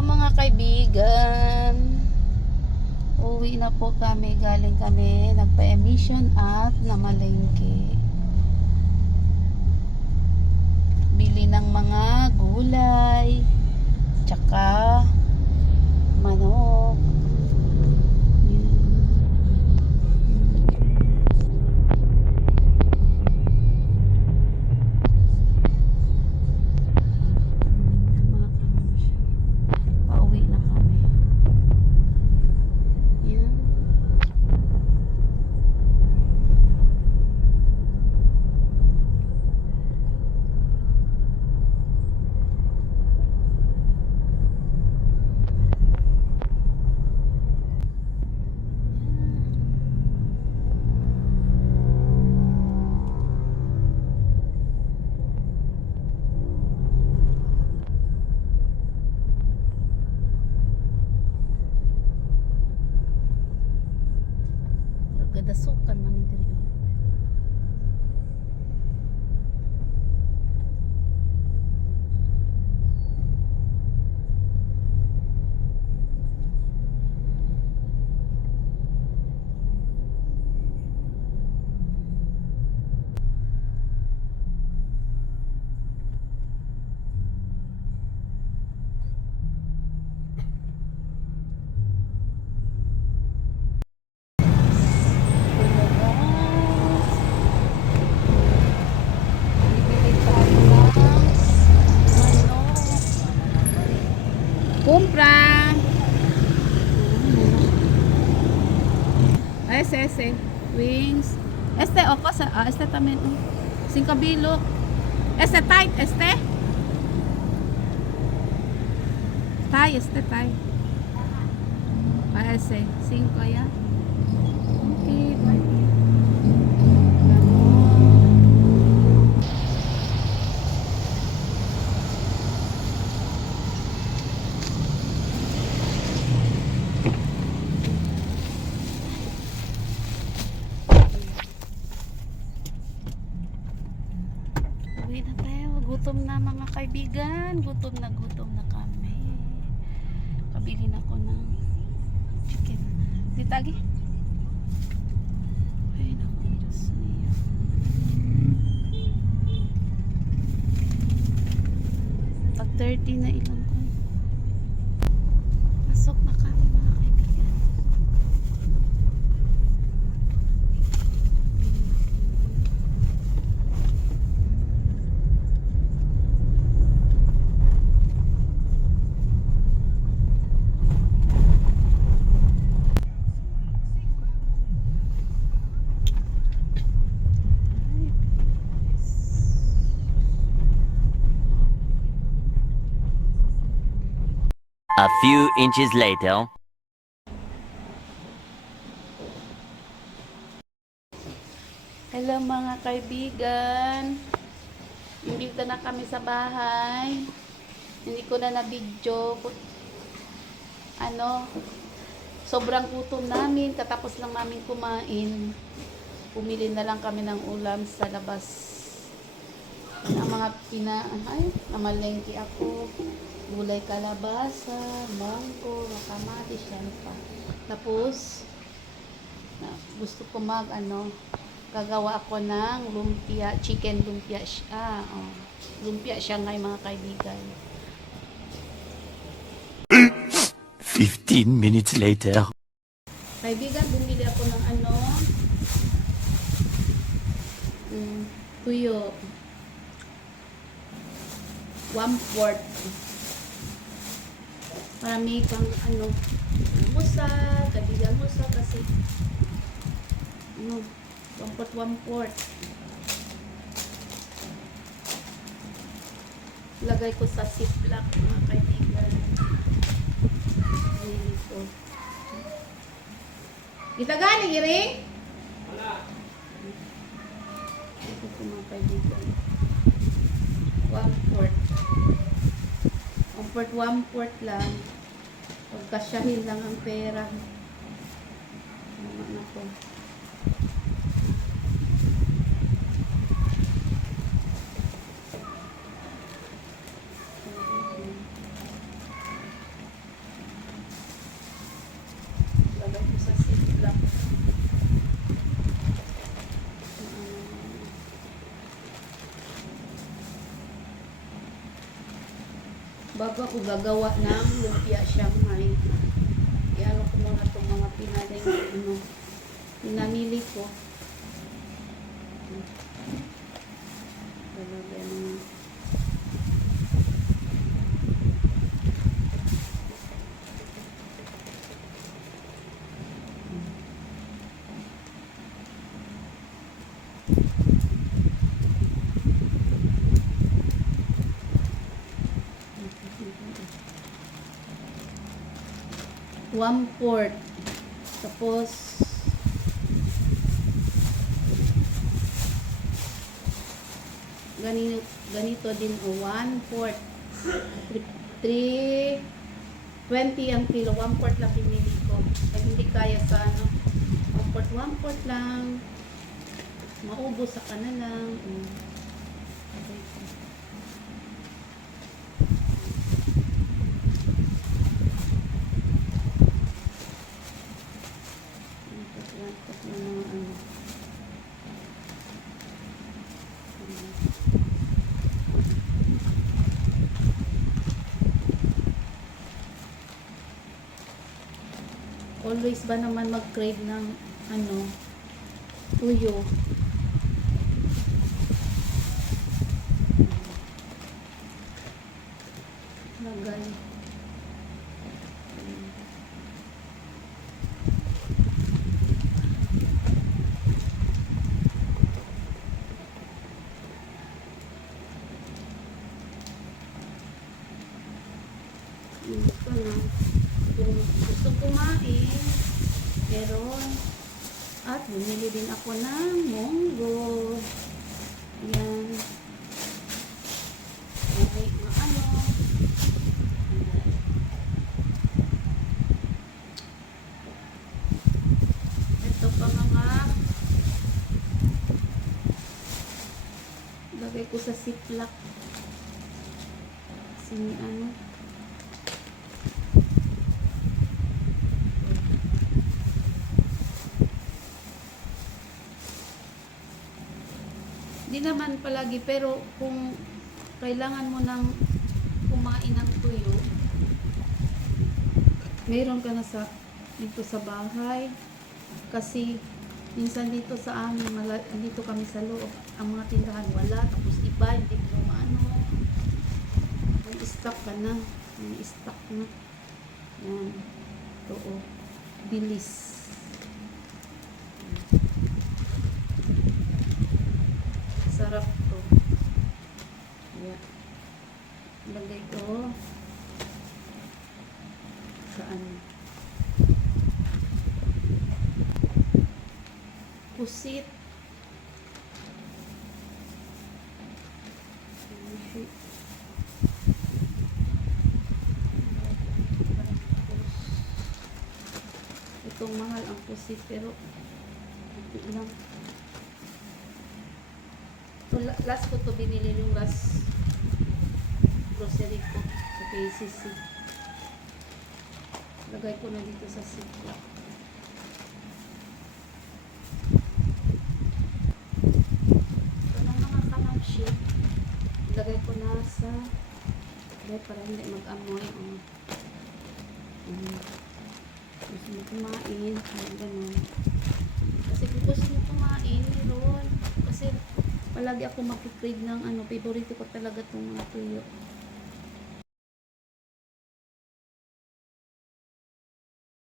Mga kaibigan. Uwi na po kami. Galing kami. Nagpa-emission at namalengke. Bili ng mga gulay. Tsaka manok. Yan. mga kamoms. Pauwi na kami. Yan. Gadasukan man ni diri. Bibili tayo ng manok. Kumpra! Ah, Ese, ese. Wings. Este, o cosa. Ah, este también. oh. Cinco bilog. Este, tight. Este. Tay, este, tay. Ah, ese. Cinco, ya. Okay, bye. Uwi na tayo. Gutom na mga kaibigan. Gutom na gutom na kami. Kabili na ko ng chicken. Dito lagi. Ay, naku, Diyos niya. Pag 30 na ilang ko. Pasok na kami mga kaibigan. A few inches later. Hello mga kaibigan. Imbita na kami sa bahay. Hindi ko na na-video. Ano, sobrang gutom namin. Katapos lang namin kumain. Pumili na lang kami ng ulam sa labas. Ang mga pina... Ay, namalengke ako. Gulay kalabasa, mangko, kamatis, yan pa. Tapos, na gusto ko mag ano gagawa ako ng lumpia chicken lumpia siya oh. lumpia siya ngayon mga kaibigan 15 minutes later. kaibigan bumili ako ng ano mm, tuyo one fourth para may pang ano musa kaibigan musa kasi ano one fourth one fourth lagay ko sa ziplock mga kaibigan. Dito kita gani giring ito po mga kaibigan one fourth one fourth one fourth lang. Pagkasyahin lang ang pera. Tama na po Bago ako gagawa ng lumpia Shanghai. Iano ko muna itong mga pinaling, ano, pinamili ko. 1-4. Tapos, ganito, ganito din o 1-4. 3, 20 ang kilo. 1-4 lang pinili ko. Kasi hindi kaya sa ano. 1-4, 1-4 lang. Maubos sa kanan lang. Mm. Always ba naman mag-crave ng ano, tuyo? Lagay. Hindi ko na. Kung gusto kumain, meron. At bumili din ako ng monggo. Yan. Okay, maano. Ito pa mga lagay ko sa ziplock. Sini ano. Naman palagi, pero kung kailangan mo ng kumain ng tuyo, meron ka na sa dito sa bahay. Kasi minsan dito sa amin, mala, dito kami sa loob, ang mga tindahan wala, tapos iba, hindi mo ano, may stock ka na, may stock na. Yan. Ito oh. Bilis. Sarap to. Yan. Lagay ko sa ano. Pusit. Itong mahal ang pusit pero lang. Last ko to binili yung last KCC. Lagay ko na dito sa ziplock. Ito na mga kanapshi. Lagay ko na sa dahil para hindi mag-amoy ang um, gusto mo kumain, ganun. Kasi kung gusto mo kumain, meron. Kasi palagi ako makikrave ng ano, favorite ko talaga itong mga tuyo.